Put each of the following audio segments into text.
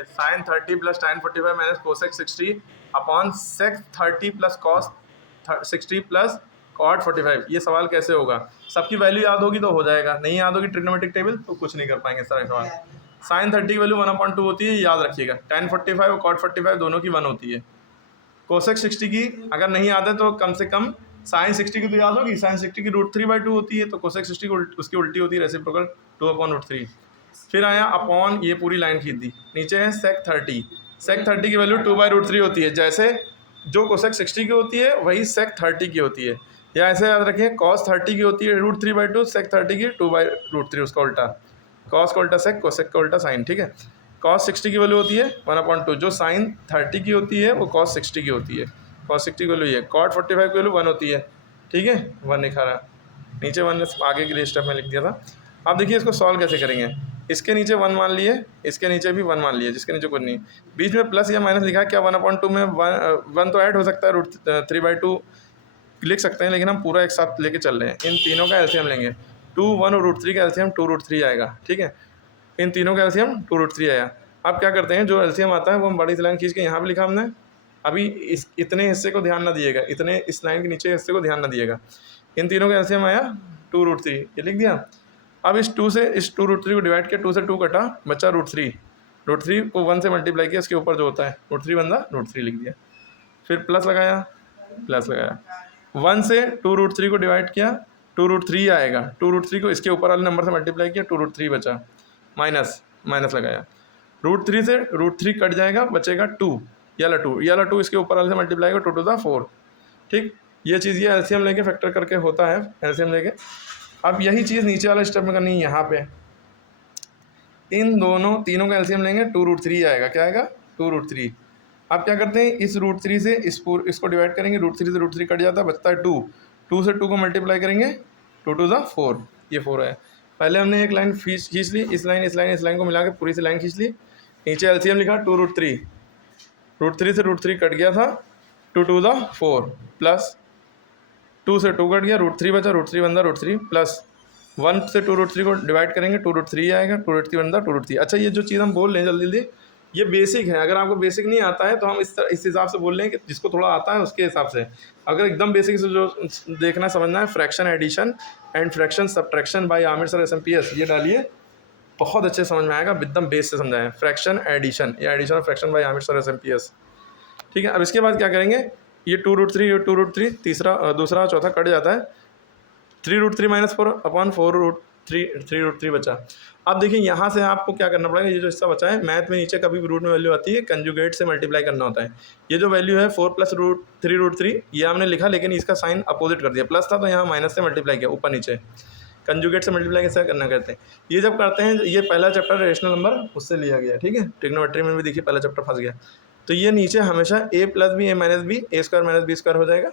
देखिए sine 30 plus tan 45 minus cosec 60 upon sec 30 plus cos 60 plus cot 45। ये सवाल कैसे होगा? सबकी वैल्यू याद होगी तो हो जाएगा, नहीं याद होगी ट्रिग्नोमेट्रिक टेबल तो कुछ नहीं कर पाएंगे सारे सवाल। साइन 30 की वैल्यू 1/2 होती है, याद रखिएगा। tan 45 और कॉट 45 दोनों की 1 होती है। कोसेक 60 की अगर नहीं याद है तो कम से कम साइन 60 की तो याद होगी, साइन 60 की √3/2 होती है, तो कोसेक 60 की उसकी उल्टी होती है, रेसिप्रोकल 2/√3। फिर आया अपॉन, ये पूरी लाइन खींच दी, नीचे है सेक 30। सेक 30 की वैल्यू 2/√3 होती है, जैसे जो कोसेक 60 की होती है वही सेक 30 की होती है। या ऐसे याद रखें, कॉस 30 की होती है √3/2, सेक 30 की 2/√3, उसका उल्टा, कॉस का उल्टा सेक, कोसेक का उल्टा साइन, ठीक है। कॉस 60 की वैल्यू होती है 1/2, जो साइन 30 की होती है वो कॉस 60 की होती है, कॉस 60 की वैल्यू ये। कॉट 45 की वैल्यू 1 होती है, ठीक है, 1 लिखा रहा, नीचे 1 आगे के लिए स्टेप में लिख दिया था। अब देखिए इसको सॉल्व कैसे करेंगे। इसके नीचे 1 मान लिए, इसके नीचे भी 1 मान लिए, जिसके नीचे कुछ नहीं, बीच में प्लस या माइनस लिखा है क्या? 1/2 में 1 तो ऐड हो सकता है, √3/2 लिख सकते हैं, लेकिन हम पूरा एक साथ लेके चल रहे हैं। इन तीनों का एलसीएम लेंगे, 2, 1 और √3 का एलसीएम 2√3 आएगा, ठीक है। इन तीनों का एलसीएम 2√3 आया। अब क्या करते हैं, जो एलसीएम आता है वो हम बड़ी सी लाइन खींच के यहाँ पे लिखा हमने। अभी इस इतने हिस्से को ध्यान ना दिएगा, इतने इस लाइन के नीचे हिस्से को ध्यान ना दिएगा। इन तीनों का एलसीएम आया 2√3, ये लिख दिया। अब इस 2 से इस 2√3 को डिवाइड किया, 2 से 2 कटा, बचा √3। √3 को 1 से मल्टीप्लाई किया, इसके ऊपर जो होता है √3 बनता, √3 लिख दिया। फिर प्लस लगाया, प्लस लगाया, 1 से 2√3 को डिवाइड किया, 2√3 आएगा, 2√3 को इसके ऊपर वाले नंबर से मल्टीप्लाई किया, 2√3 बचा, माइनस माइनस लगाया, √3 से √3 कट जाएगा, बचेगा 2, ये वाला 2 इसके ऊपर वाले से मल्टीप्लाई करो, 2⁴, ठीक। ये चीज़ ये एलसीएम लेके फैक्टर करके होता है, एलसीएम लेके। अब यही चीज़ नीचे वाले स्टेप में करनी है, यहाँ पे इन दोनों तीनों का एलसीएम लेंगे, 2√3 आएगा, क्या आएगा? 2√3। अब क्या करते हैं, इस √3 से इसको डिवाइड करेंगे, √3 से √3 कट जाता है, बचता है 2, 2 से 2 को मल्टीप्लाई करेंगे, 2⁴, ये 4 है। पहले हमने एक लाइन खींच ली, इस लाइन को मिला के पूरी सी लाइन खींच ली, नीचे एलसीएम लिखा 2√3, √3 से √3 कट गया था, 2⁴, प्लस 2 से 2 कट गया, √3 बचा, √3 बनता √3, प्लस 1 से 2√3 को डिवाइड करेंगे, 2√3 आएगा, 2√3 बनता 2√3। अच्छा, ये जो चीज़ हम बोल रहे हैं जल्दी जल्दी, ये बेसिक है। अगर आपको बेसिक नहीं आता है तो हम इस हिसाब से बोल रहे हैं कि जिसको थोड़ा आता है उसके हिसाब से। अगर एकदम बेसिक से जो देखना समझना है, fraction addition and fraction subtraction by Aamir sir SMPS, ये डालिए, बहुत अच्छे समझ में आएगा, एकदम बेस से समझाएं। फ्रैक्शन एडिशन, ये addition of fraction by Aamir sir SMPS, ठीक है। अब इसके बाद क्या करेंगे, ये 2√3 तीसरा दूसरा चौथा कट जाता है, 3√3 - 4 अपॉन 3√3 बचा। अब देखिए यहाँ से आपको क्या करना पड़ेगा, ये जो हिस्सा बचा है, मैथ में नीचे कभी भी रूट में वैल्यू आती है, कंजुगेट से मल्टीप्लाई करना होता है। ये जो वैल्यू है 4 + 3√3, ये हमने लिखा, लेकिन इसका साइन अपोजिट कर दिया, प्लस था तो यहाँ माइनस से मल्टीप्लाई किया, ऊपर नीचे। कंजुगेट से मल्टीप्लाई कैसे करना कहते हैं, ये जब करते हैं, ये पहला चैप्टर रेशनल नंबर उससे लिया गया, ठीक है। ट्रिग्नोमेट्री में भी देखिए पहला चैप्टर फंस गया। तो ये नीचे हमेशा a + b a - b, a² - b² हो जाएगा,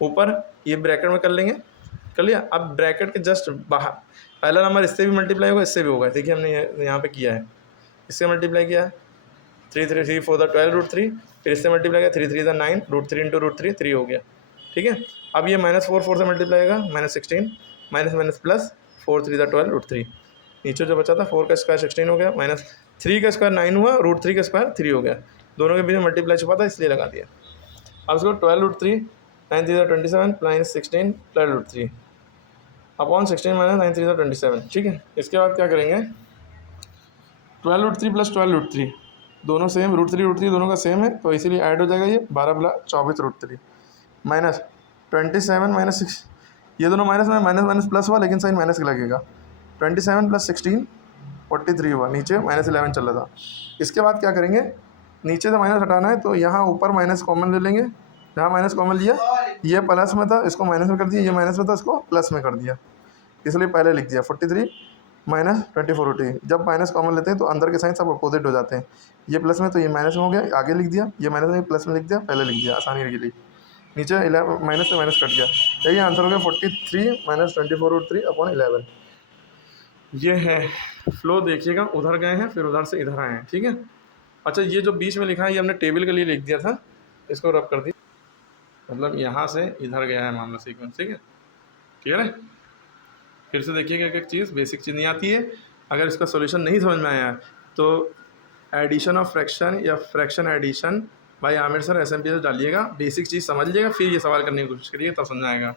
ऊपर ये ब्रैकेट में कर लेंगे, कर लिया। अब ब्रैकेट के जस्ट बाहर पहला नंबर इससे भी मल्टीप्लाई होगा, इससे भी होगा, देखिए हमने यहाँ पे किया है, इससे मल्टीप्लाई किया, 3 3 3 4 12√3, फिर इससे मल्टीप्लाई किया, 3 3 9, √3 × √3 3 हो गया, ठीक है। अब ये -4 4 से मल्टीप्लाई होगा, -16, माइनस प्लस 4 3 12√3, नीचे जो बचा था 4 का स्क्वायर 16 हो गया, -3 का स्क्वायर 9 हुआ, √3 का स्क्वायर 3 हो गया, दोनों के बीच में मल्टीप्लाई छुपा था इसलिए लगा दिया। अब इसको 12√3, 9 3 27, -16 12√3 अपॉन 16 - 9 3 27, ठीक है। इसके बाद क्या करेंगे, 12√3 + 12√3 दोनों सेम, √3 दोनों का सेम है, तो इसीलिए ऐड हो जाएगा, ये 12 × 24 √3 -27 - 6, ये दोनों माइनस में माइनस प्लस हुआ, लेकिन साइन माइनस का लगेगा, 27 + 16 43 हुआ, नीचे -11 चल रहा था। इसके बाद क्या करेंगे, नीचे से माइनस हटाना है, तो यहाँ ऊपर माइनस कॉमन ले लेंगे, जहाँ माइनस कॉमन लिया, ये प्लस में था, इसको माइनस में कर दिया, ये माइनस में था, इसको प्लस में कर दिया, इसलिए पहले लिख दिया 43 - 24 होती है। जब माइनस कॉमन लेते हैं तो अंदर के साइन सब अपोजिट हो जाते हैं, ये प्लस में तो ये माइनस में हो गया, आगे लिख दिया, ये माइनस में प्लस में लिख दिया, पहले लिख दिया आसानी के लिए, नीचे 11 माइनस से माइनस कट गया, यही आंसर हो गया 43 - 24√3 अपॉन 11। ये है फ्लो, देखिएगा, उधर गए हैं फिर उधर से इधर आए हैं, ठीक है। अच्छा, ये जो बीच में लिखा है ये हमने टेबल के लिए लिख दिया था, इसको रब कर दिया, मतलब यहाँ से इधर गया है मामला सीक्वेंस, ठीक है, क्लियर है। फिर से देखिएगा, एक एक चीज़, बेसिक चीज़ नहीं आती है, अगर इसका सॉल्यूशन नहीं समझ में आया तो एडिशन ऑफ फ्रैक्शन या फ्रैक्शन एडिशन भाई आमिर सर SMPS डालिएगा, बेसिक चीज़ समझ लीजिएगा, फिर ये सवाल करने की कोशिश करिए, तब समझ आएगा।